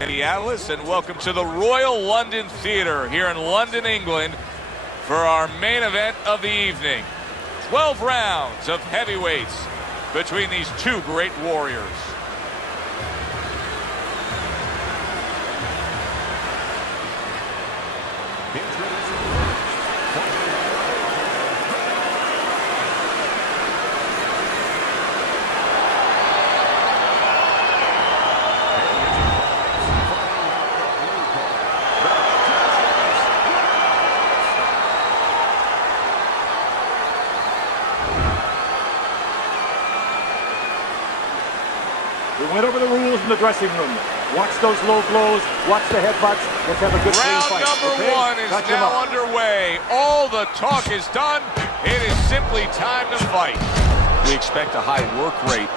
Atlas, and welcome to the Royal London Theatre here in London, England, for our main event of the evening. 12 rounds of heavyweights between these two great warriors. We went over the rules in the dressing room. Watch those low blows. Watch the headbutts. Let's have a good clean fight. Round number one is now underway. All the talk is done. It is simply time to fight. We expect a high work rate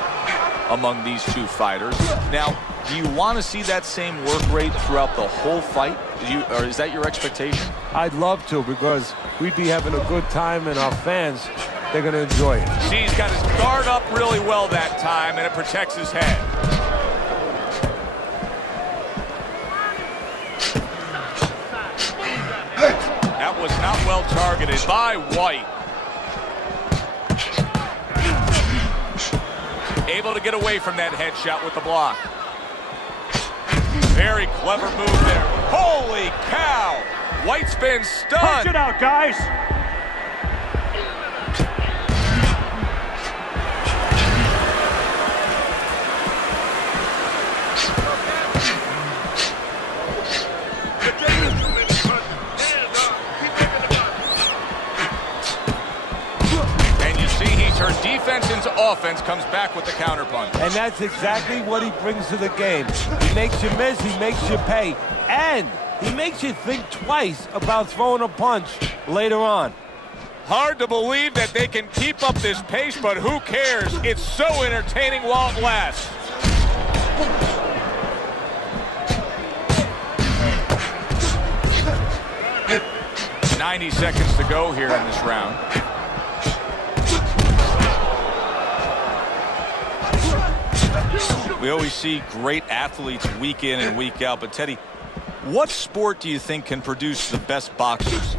among these two fighters. Now, do you want to see that same work rate throughout the whole fight? Or is that your expectation? I'd love to, because we'd be having a good time, and our fans, they're going to enjoy it. See, he's got his guard up really well that time, and it protects his head. That was not well targeted by Whyte. Able to get away from that headshot with the block. Very clever move there. Holy cow! Whyte's been stunned. Punch it out, guys. Her defense into offense comes back with the counterpunch. And that's exactly what he brings to the game. He makes you miss, he makes you pay, and he makes you think twice about throwing a punch later on. Hard to believe that they can keep up this pace, but who cares? It's so entertaining while it lasts. "90 seconds to go here in this round. We always see great athletes week in and week out, but Teddy, what sport do you think can produce the best boxers?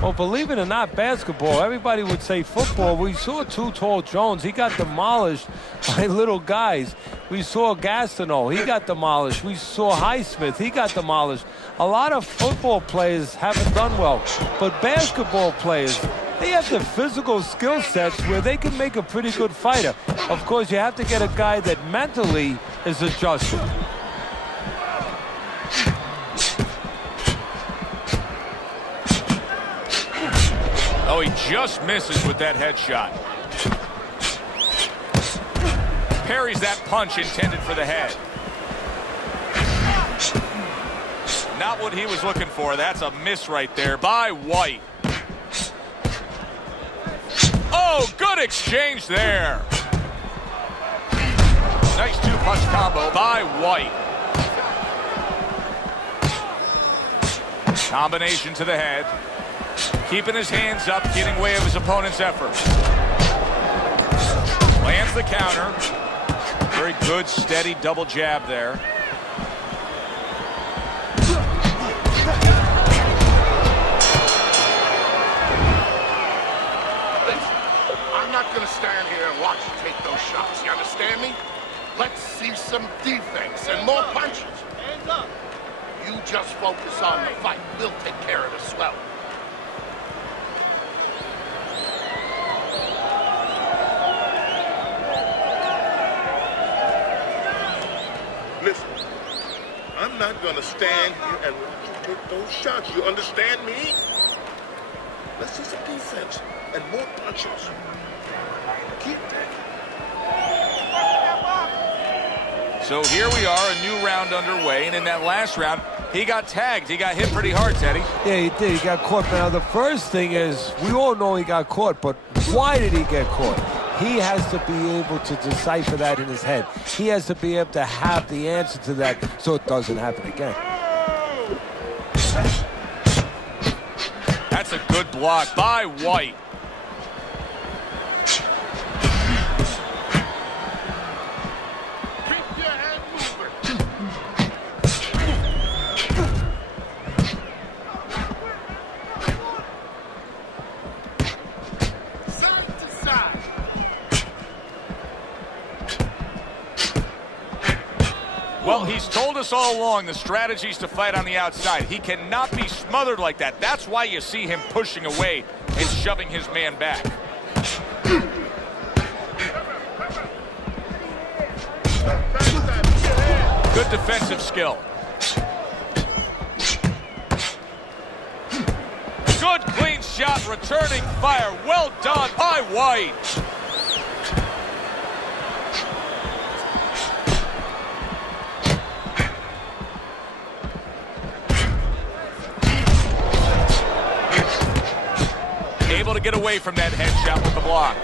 Well, believe it or not, basketball. Everybody would say football. We saw Too Tall Jones. He got demolished by little guys. We saw Gastineau. He got demolished. We saw Highsmith. He got demolished. A lot of football players haven't done well, but basketball players, they have the physical skill sets where they can make a pretty good fighter. Of course, you have to get a guy that mentally is adjusted. Oh, he just misses with that headshot. Parries that punch intended for the head. Not what he was looking for. That's a miss right there by Whyte. Oh, good exchange there. Nice two-punch combo by Whyte. Combination to the head. Keeping his hands up, getting way of his opponent's effort. Lands the counter. Very good, steady double jab there. I'm not going to stand here and watch you take those shots. You understand me? Let's see some defense and more punches. Hands up. You just focus on the fight. We'll take care of the swelling. Listen, I'm not going to stand here and watch you take those shots. You understand me? Let's see some defense and more punches. Keep taking. So here we are, a new round underway, and in that last round, he got tagged. He got hit pretty hard, Teddy. Yeah, he did. He got caught. Now, the first thing is, we all know he got caught, but why did he get caught? He has to be able to decipher that in his head. He has to be able to have the answer to that so it doesn't happen again. That's a good block by Whyte. us all along the strategies to fight on the outside. He cannot be smothered like that. That's why you see him pushing away and shoving his man back. Good defensive skill. Good clean shot, returning fire. Well done by Whyte. Able to get away from that headshot with the block.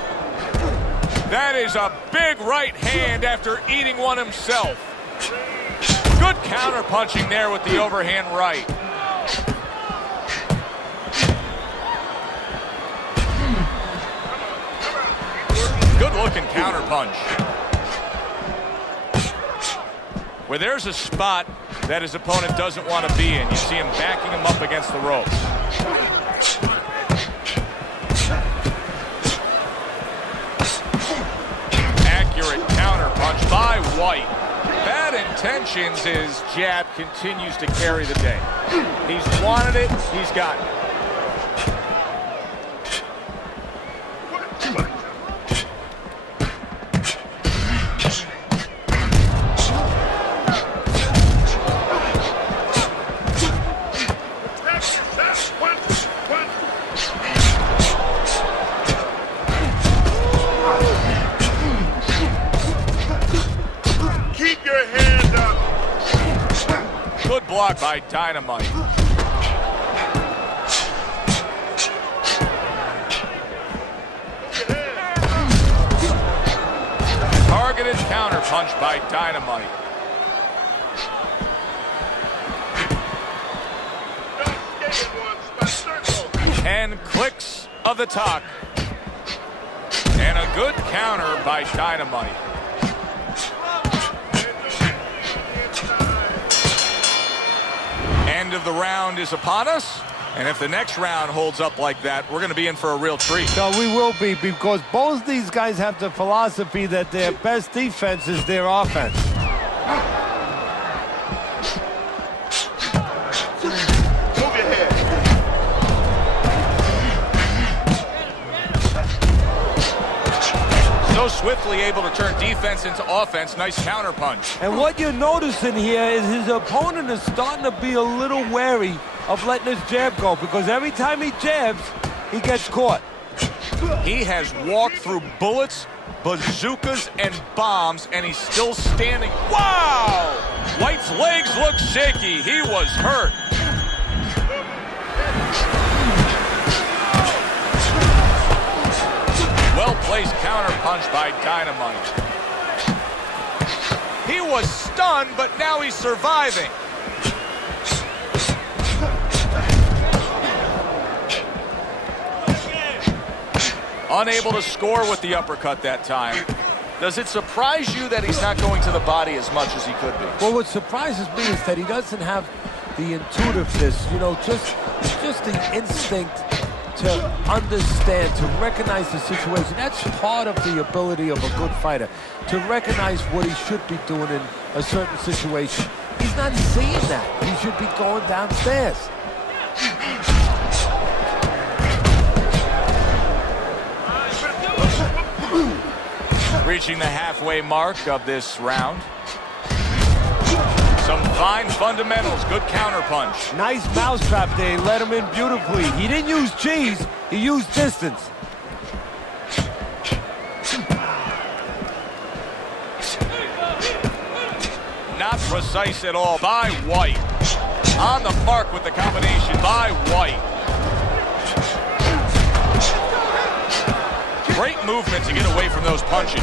That is a big right hand after eating one himself. Good counter punching there with the overhand right. Good looking counter punch. Where there's a spot that his opponent doesn't want to be in, you see him backing him up against the rope. Accurate counter punch by Whyte. Bad intentions. His jab continues to carry the day. He's wanted it, he's gotten it. Blocked by Dynamite. Targeted counter punch by Dynamite. And clicks of the talk. And a good counter by Dynamite. End of the round is upon us, and if the next round holds up like that, we're going to be in for a real treat. No, we will be, because both these guys have the philosophy that their best defense is their offense. Move your head. So swiftly able to turn defense into offense. Nice counter punch. And what you're noticing here is his opponent is starting to be a little wary of letting his jab go, because every time he jabs, he gets caught. He has walked through bullets, bazookas, and bombs, and he's still standing. Wow! Whyte's legs look shaky. He was hurt. Well-placed counter punch by Dynamite. He was stunned, but now he's surviving. Unable to score with the uppercut that time. Does it surprise you that he's not going to the body as much as he could be? Well, what surprises me is that he doesn't have the intuitiveness, you know, just the instinct to understand, to recognize the situation. That's part of the ability of a good fighter, to recognize what he should be doing in a certain situation. He's not seeing that. He should be going downstairs. Reaching the halfway mark of this round. Some fine fundamentals, good counter punch. Nice mousetrap there, he let him in beautifully. He didn't use cheese, he used distance. Not precise at all by Whyte. On the mark with the combination by Whyte. Great movement to get away from those punches.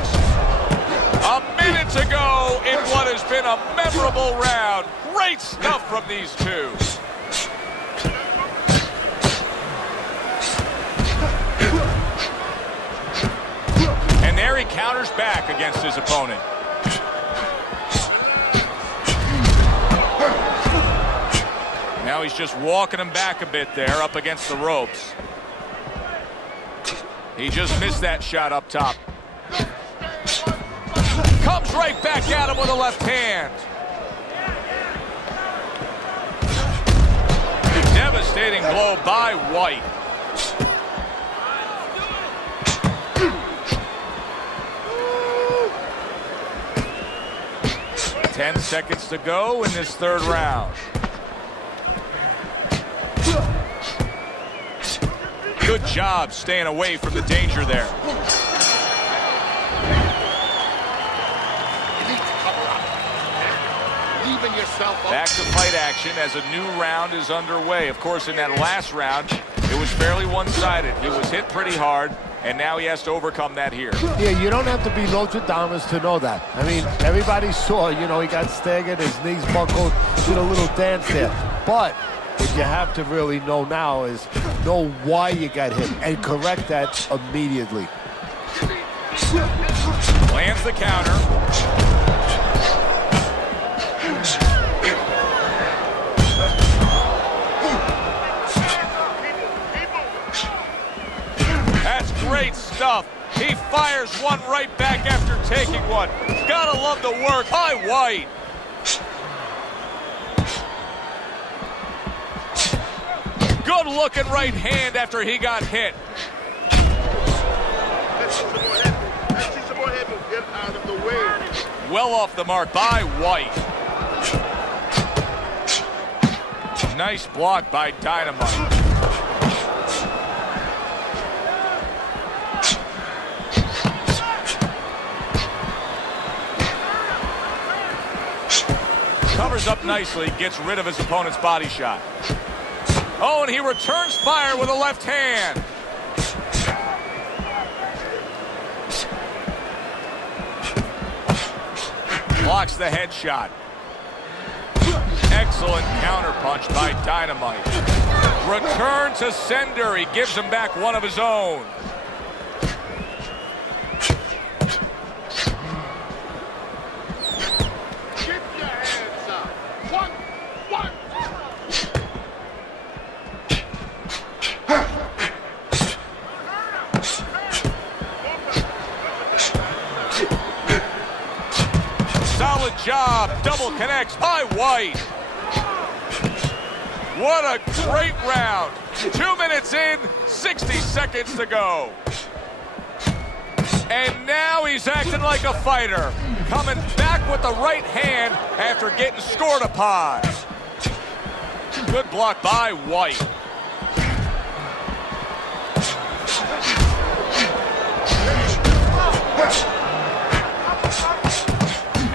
A minute to go in what has been a memorable round. Great stuff from these two. And there he counters back against his opponent. Now he's just walking him back a bit there up against the ropes. He just missed that shot up top. Comes right back at him with a left hand. devastating blow by Whyte. 10 seconds to go in this third round. Good job staying away from the danger there. Back to fight action as a new round is underway. Of course, in that last round, it was fairly one-sided. He was hit pretty hard, and now he has to overcome that here. Yeah, you don't have to be Nostradamus to know that. I mean, everybody saw, you know, he got staggered, his knees buckled, did a little dance there. But what you have to really know now is know why you got hit and correct that immediately. Lands the counter. That's great stuff. He fires one right back after taking one. Gotta love the work by Whyte. Good looking right hand after he got hit. Get out of the way. Well off the mark by Whyte. Nice block by Dynamite. Covers up nicely, gets rid of his opponent's body shot. Oh, and he returns fire with a left hand. Blocks the headshot. Excellent counterpunch by Dynamite. Return to sender. He gives him back one of his own. Solid job. Double connects by Whyte. What a great round. 2 minutes in, 60 seconds to go. And now he's acting like a fighter. Coming back with the right hand after getting scored upon. Good block by Whyte.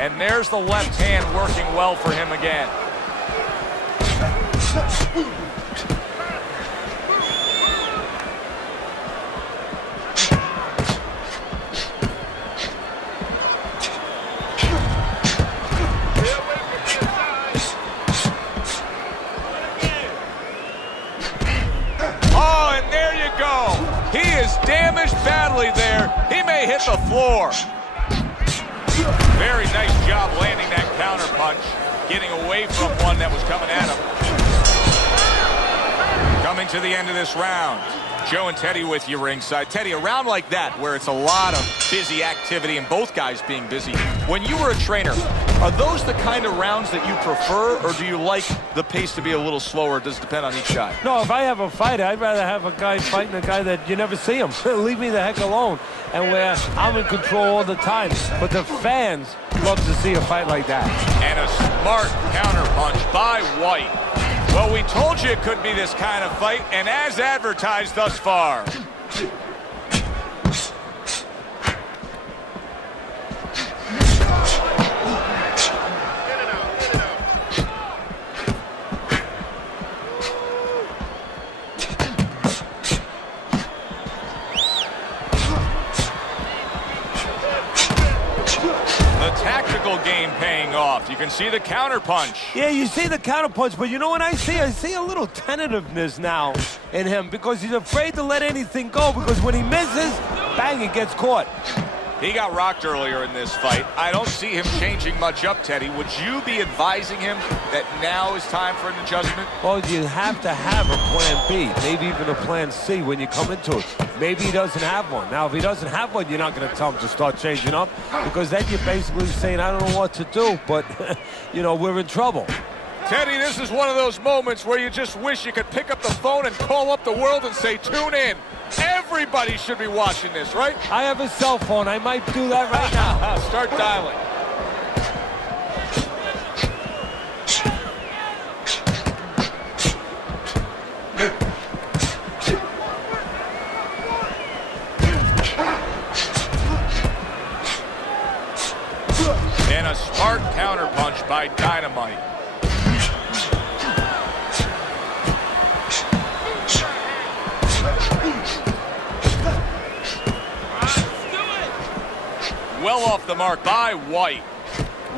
And there's the left hand working well for him again. Oh, and there you go. He is damaged badly there. He may hit the floor. Very nice job landing that counter punch, getting away from one that was coming at him. Coming to the end of this round. Joe and Teddy with you ringside. Teddy, a round like that where it's a lot of busy activity and both guys being busy. When you were a trainer, are those the kind of rounds that you prefer, or do you like the pace to be a little slower? Does it depend on each guy? No, if I have a fight, I'd rather have a guy fighting a guy that you never see him. Leave me the heck alone. And where I'm in control all the time. But the fans love to see a fight like that. And a smart counterpunch by Whyte. Well, we told you it could be this kind of fight, and as advertised thus far. Game paying off. You can see the counter punch. Yeah, you see the counter punch, but you know what I see? I see a little tentativeness now in him because he's afraid to let anything go because when he misses, bang, it gets caught. He got rocked earlier in this fight. I don't see him changing much up, Teddy. Would you be advising him that now is time for an adjustment? Well, you have to have a plan B, maybe even a plan C when you come into it. Maybe he doesn't have one. Now, if he doesn't have one, you're not going to tell him to start changing up because then you're basically saying, I don't know what to do, but, you know, we're in trouble. Teddy, this is one of those moments where you just wish you could pick up the phone and call up the world and say, tune in. Everybody should be watching this, right? I have a cell phone. I might do that right now. Start dialing. And a smart counterpunch by Dynamite. Well off the mark by Whyte.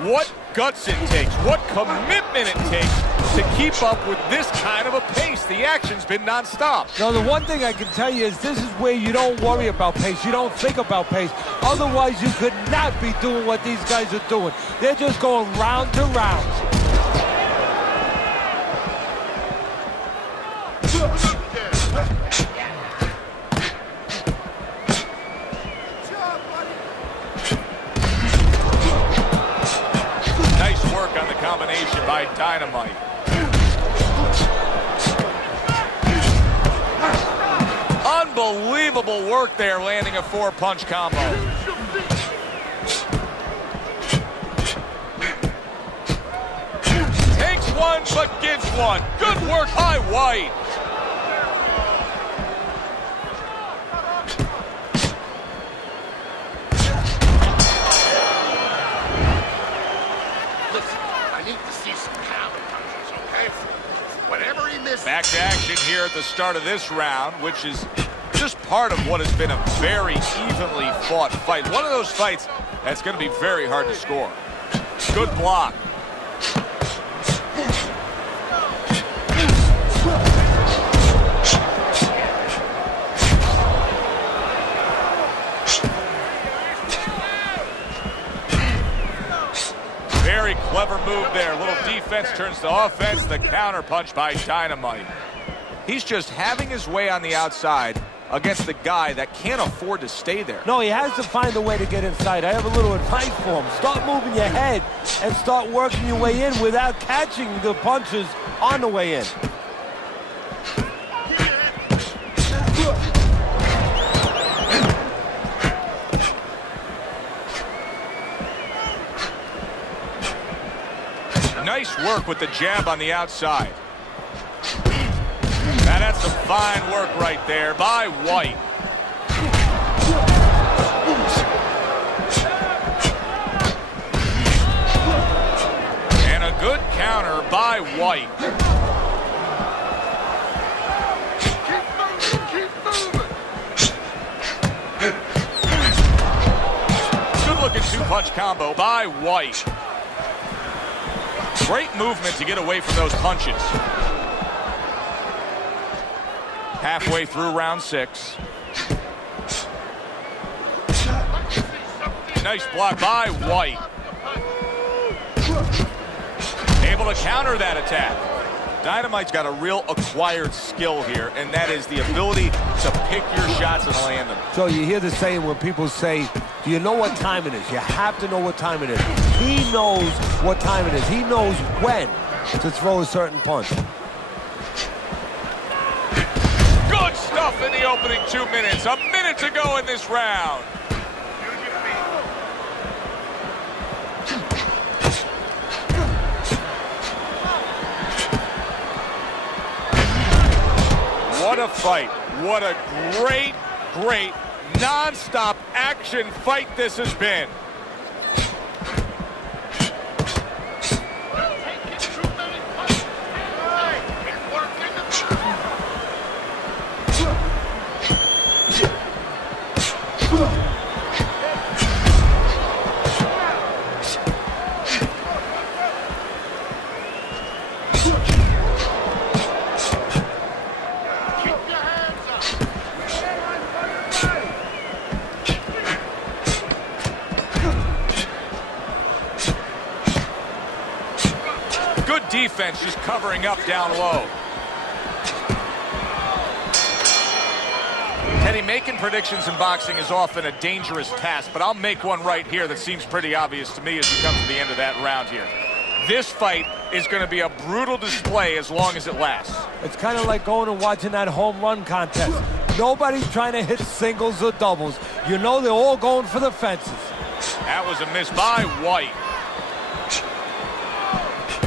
What guts it takes, what commitment it takes to keep up with this kind of a pace. The action's been nonstop. Now, the one thing I can tell you is this is where you don't worry about pace. You don't think about pace. Otherwise, you could not be doing what these guys are doing. They're just going round to round. Nice work on the combination by Dynamite. Unbelievable work there, landing a 4-punch combo. Takes one, but gives one. Good work by Whyte. I need to see some counter punches, okay? Whatever he misses. Back to action here at the start of this round, which is just part of what has been a very evenly fought fight. One of those fights that's going to be very hard to score. Good block. Very clever move there. A little defense turns to offense. The counter punch by Dynamite. He's just having his way on the outside against the guy that can't afford to stay there. No, he has to find a way to get inside. I have a little advice for him. Start moving your head and start working your way in without catching the punches on the way in. Nice work with the jab on the outside. Now that's some fine work right there by Whyte. And a good counter by Whyte. Good looking 2-punch combo by Whyte. Great movement to get away from those punches. Halfway through round 6. Nice block by Whyte. Able to counter that attack. Dynamite's got a real acquired skill here, and that is the ability to pick your shots and land them. So you hear the saying when people say, do you know what time it is? You have to know what time it is. He knows what time it is. He knows when to throw a certain punch. Good stuff in the opening 2 minutes. A minute to go in this round. What a fight. What a great, great, non-stop action fight this has been. Good defense, just covering up down low. Teddy, making predictions in boxing is often a dangerous task, but I'll make one right here that seems pretty obvious to me as we come to the end of that round here. This fight is going to be a brutal display as long as it lasts. It's kind of like going and watching that home run contest. Nobody's trying to hit singles or doubles. You know they're all going for the fences. That was a miss by Whyte.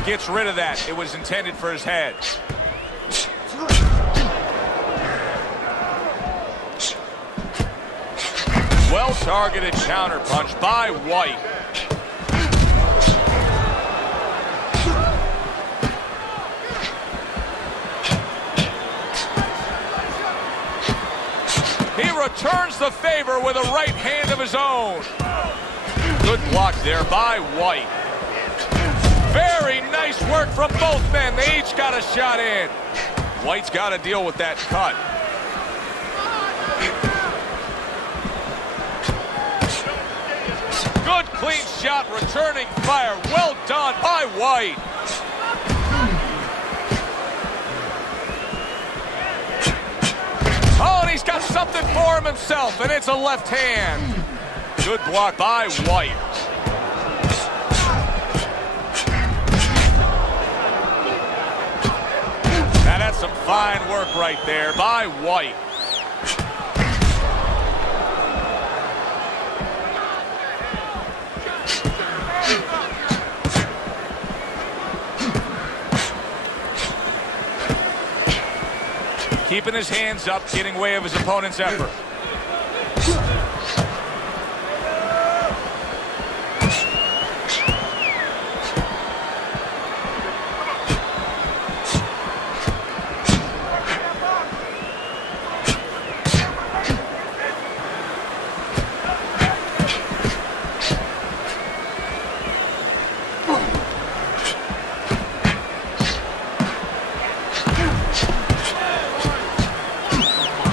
Gets rid of that. It was intended for his head. Well-targeted counter punch by Whyte. He returns the favor with a right hand of his own. Good block there by Whyte. Very nice work from both men. They each got a shot in. Whyte's got to deal with that cut. Good clean shot, returning fire. Well done by Whyte. Oh, and he's got something for him himself, and it's a left hand. Good block by Whyte. Now that's some fine work right there by Whyte. Keeping his hands up, getting way of his opponent's effort.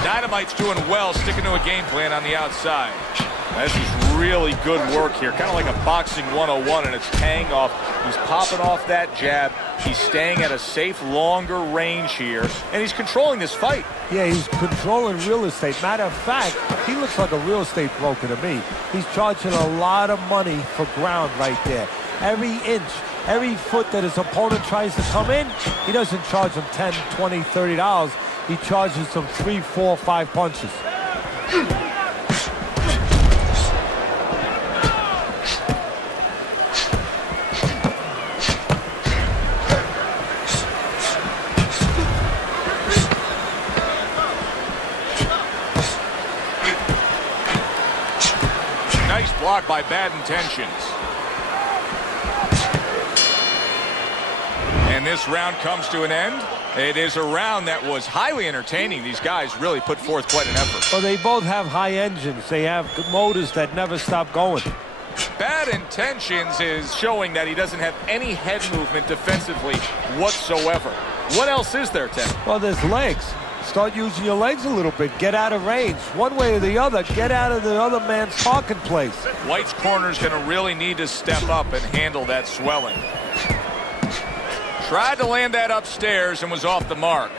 Dynamite's doing well, sticking to a game plan on the outside. This is really good work here, kind of like a boxing 101, and it's paying off. He's popping off that jab. He's staying at a safe, longer range here, and he's controlling this fight. Yeah, he's controlling real estate. Matter of fact, he looks like a real estate broker to me. He's charging a lot of money for ground right there. Every inch, every foot that his opponent tries to come in, he doesn't charge him $10, $20, $30. He charges them 3, 4, 5 punches. Nice block by Bad Intentions. And this round comes to an end. It is a round that was highly entertaining. These guys really put forth quite an effort. Well, they both have high engines. They have motors that never stop going. Bad Intentions is showing that he doesn't have any head movement defensively whatsoever. What else is there, Ted? Well, there's legs. Start using your legs a little bit. Get out of range. One way or the other, get out of the other man's talking place. Whyte's corner is going to really need to step up and handle that swelling. Tried to land that upstairs and was off the mark.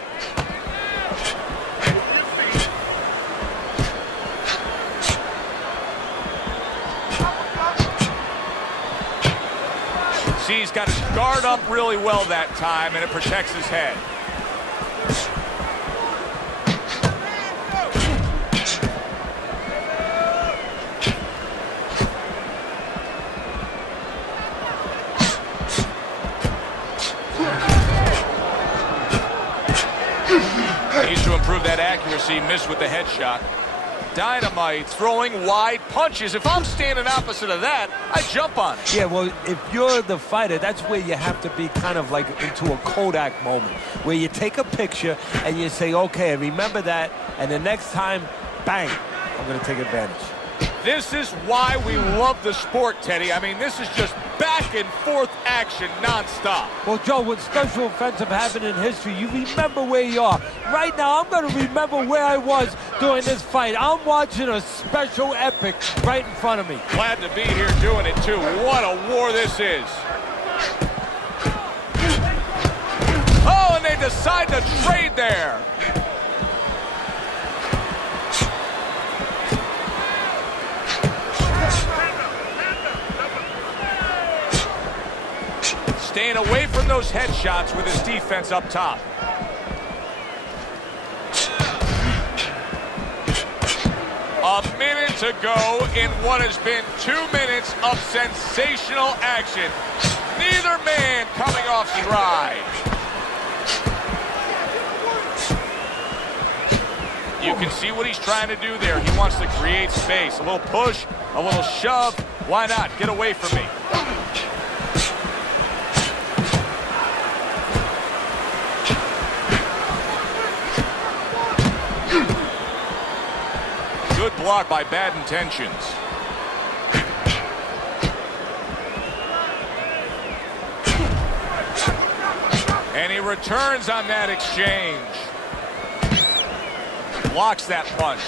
See, he's got his guard up really well that time, and it protects his head. Needs to improve that accuracy. Missed with the headshot. Dynamite throwing wide punches. If I'm standing opposite of that, I jump on it. Yeah, well, if you're the fighter, that's where you have to be kind of like into a Kodak moment, where you take a picture and you say, okay, remember that, and the next time, bang, I'm going to take advantage. This is why we love the sport, Teddy. I mean, this is just back and forth action nonstop. Well, Joe, with special events have happened in history, you remember where you are. Right now, I'm going to remember where I was during this fight. I'm watching a special epic right in front of me. Glad to be here doing it, too. What a war this is. Oh, and they decide to trade there. Staying away from pulling those headshots with his defense up top. A minute to go in what has been 2 minutes of sensational action. Neither man coming off stride. You can see what he's trying to do there. He wants to create space. A little push, a little shove. Why not? Get away from me. Good block by Bad Intentions. And he returns on that exchange. Blocks that punch.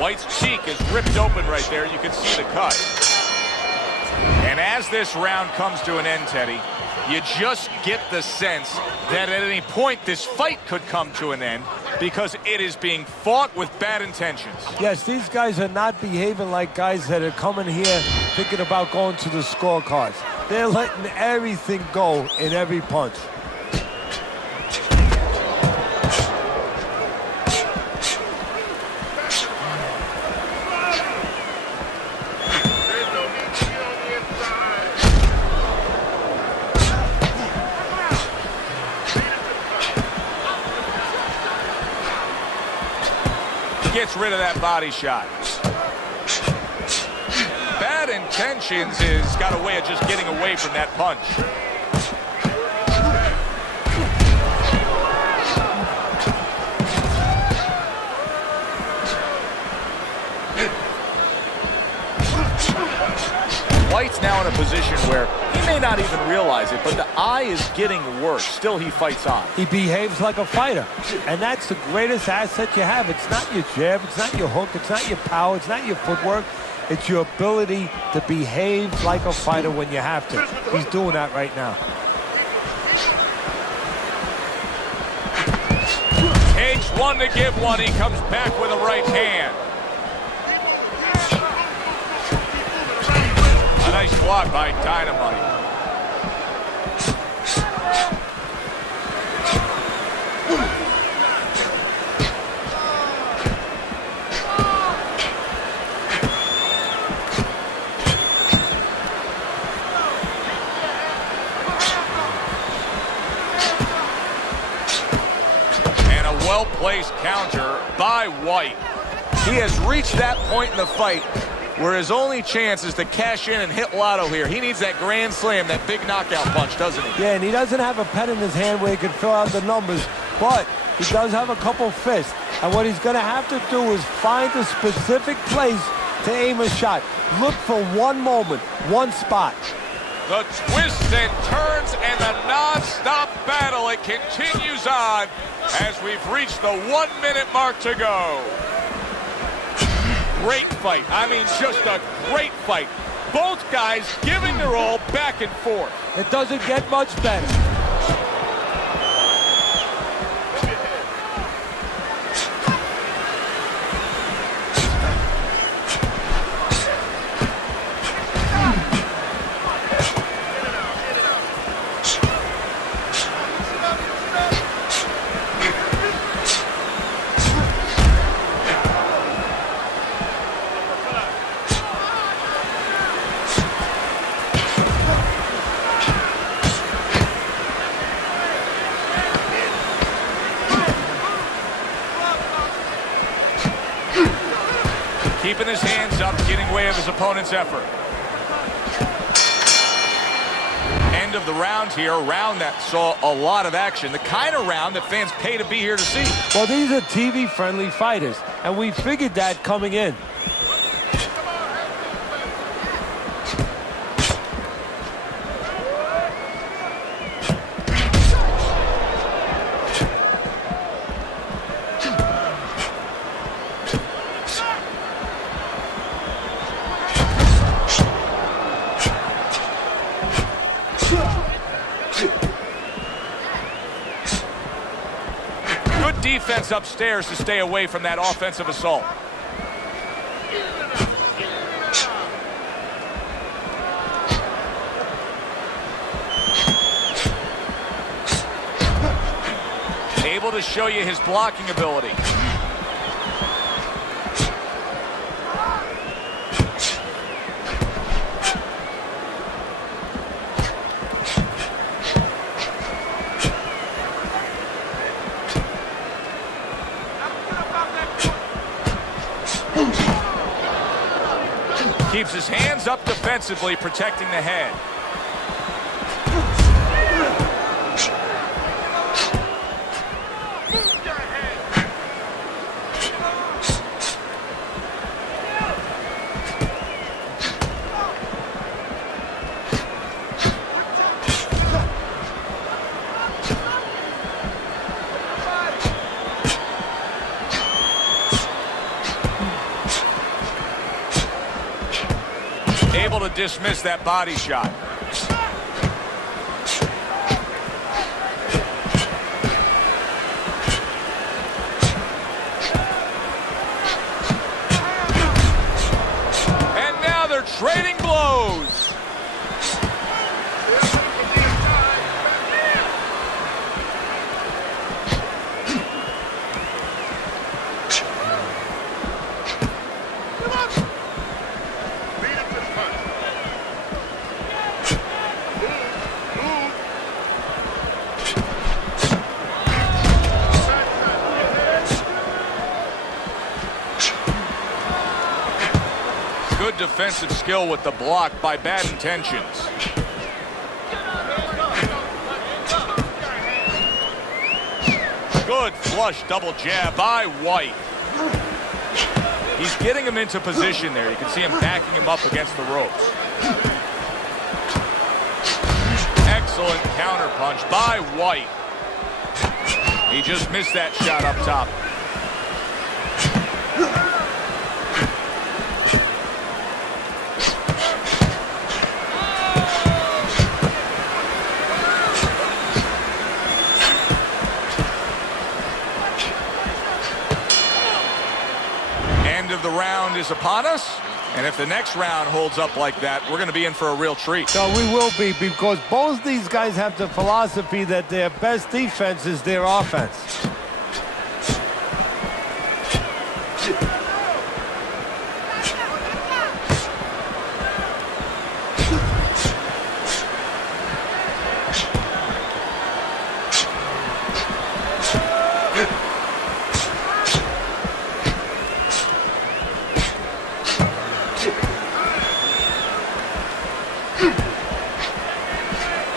Whyte's cheek is ripped open right there. You can see the cut. And as this round comes to an end, Teddy, you just get the sense that at any point this fight could come to an end because it is being fought with bad intentions. Yes, these guys are not behaving like guys that are coming here thinking about going to the scorecards. They're letting everything go in every punch. Gets rid of that body shot. Bad Intentions has got a way of just getting away from that punch. Whyte's now in a position where he may not even realize it, but the eye is getting worse. Still, he fights on. He behaves like a fighter, and that's the greatest asset you have. It's not your jab, it's not your hook, it's not your power, it's not your footwork. It's your ability to behave like a fighter when you have to. He's doing that right now. Takes one to give one. He comes back with a right hand. A nice block by Dynamite. And a well-placed counter by Whyte. He has reached that point in the fight where his only chance is to cash in and hit lotto here. He needs that grand slam, that big knockout punch, doesn't he? Yeah, and he doesn't have a pen in his hand where he can fill out the numbers, but he does have a couple fists. And what he's going to have to do is find a specific place to aim a shot. Look for one moment, one spot. The twists and turns and the non-stop battle, it continues on as we've reached the 1 minute mark to go. Great fight. I mean, just a great fight. Both guys giving their all back and forth. It doesn't get much better. Keeping his hands up, getting away of his opponent's effort. End of the round here, a round that saw a lot of action. The kind of round that fans pay to be here to see. Well, these are TV-friendly fighters, and we figured that coming in. Good defense upstairs to stay away from that offensive assault. Able to show you his blocking ability. Keeps his hands up defensively, protecting the head. Able to dismiss that body shot. And now they're trading blows. Good defensive skill with the block by Bad Intentions. Good flush double jab by Whyte. He's getting him into position there. You can see him backing him up against the ropes. Excellent counter punch by Whyte. He just missed that shot up top. End of the round is upon us, and if the next round holds up like that, we're going to be in for a real treat. So we will be, because both these guys have the philosophy that their best defense is their offense.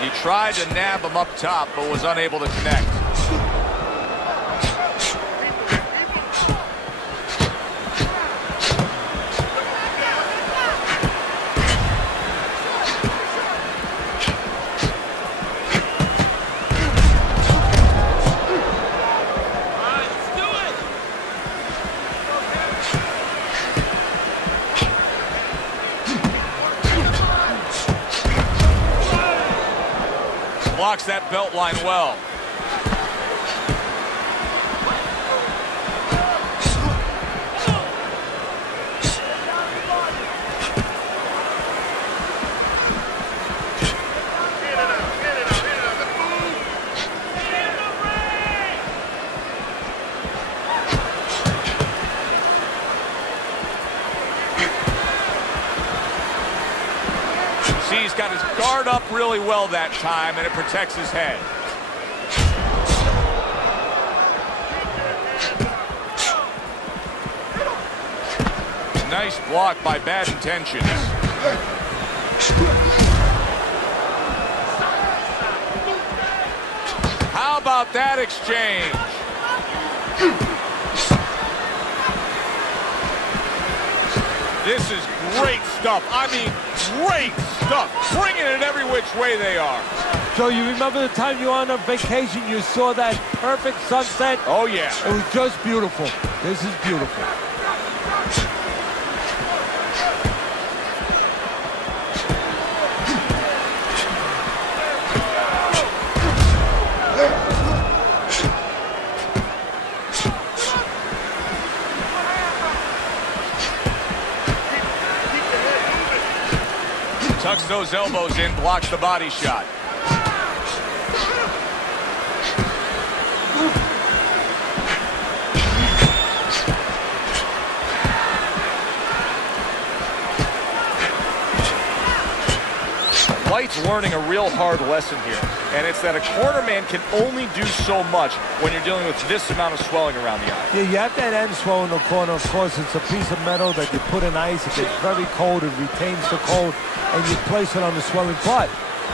He tried to nab him up top, but was unable to connect. Blocks that belt line well. See, he's got his guard up really well that time, and it protects his head. Nice block by Bad Intentions. How about that exchange? This is great stuff. I mean, great stuff. Bringing it every which way they are. So you remember the time you were on a vacation, you saw that perfect sunset? Oh, yeah. It was just beautiful. This is beautiful. Tucks those elbows in, blocks the body shot. Whyte's learning a real hard lesson here, and it's that a corner man can only do so much when you're dealing with this amount of swelling around the eye. Yeah, you have that end swell in the corner. Of course, it's a piece of metal that you put in ice. It gets very cold. It retains the cold, and you place it on the swelling. But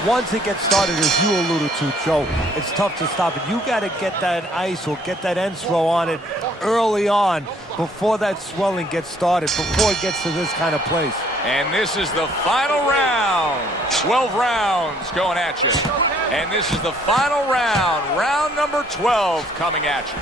once it gets started, as you alluded to, Joe, it's tough to stop it. You got to get that ice or get that end swell on it early on before that swelling gets started, before it gets to this kind of place. And this is the final round. 12 rounds going at you. And this is the final round. Round number 12 coming at you.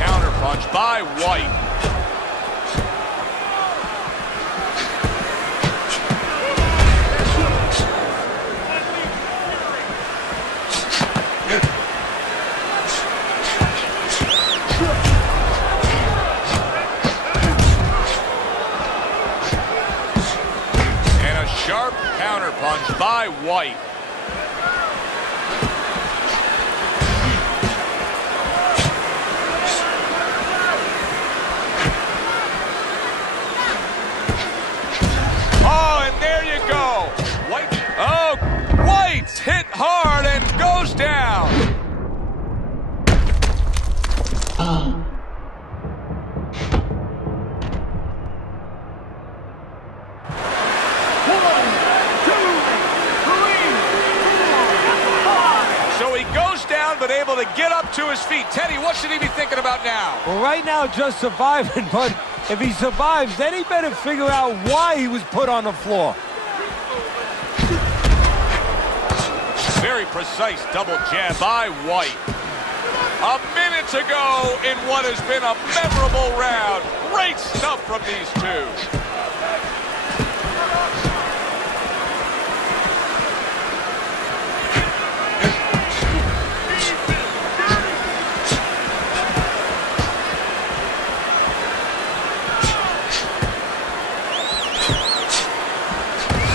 Counterpunch by Whyte. And a sharp counterpunch by Whyte. Whyte's hit hard and goes down. So he goes down, but able to get up to his feet. Teddy, what should he be thinking about now? Well, right now, just surviving, but if he survives, then he better figure out why he was put on the floor. Very precise double jab by Whyte. A minute to go in what has been a memorable round. Great stuff from these two.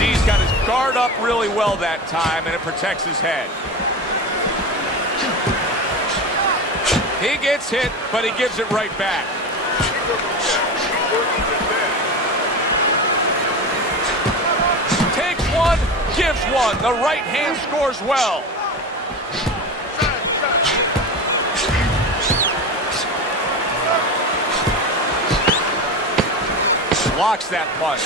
He's got his guard up really well that time, and it protects his head. He gets hit, but he gives it right back. Takes one, gives one. The right hand scores well. Blocks that punch.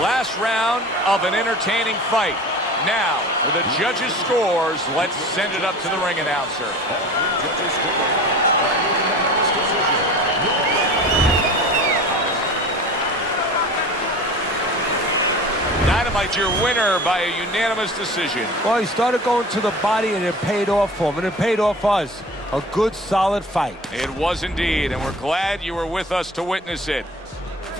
Last round of an entertaining fight. Now, for the judges' scores, let's send it up to the ring announcer. Dynamite, your winner by a unanimous decision. Well, he started going to the body, and it paid off for him, and it paid off us. A good, solid fight. It was indeed, and we're glad you were with us to witness it.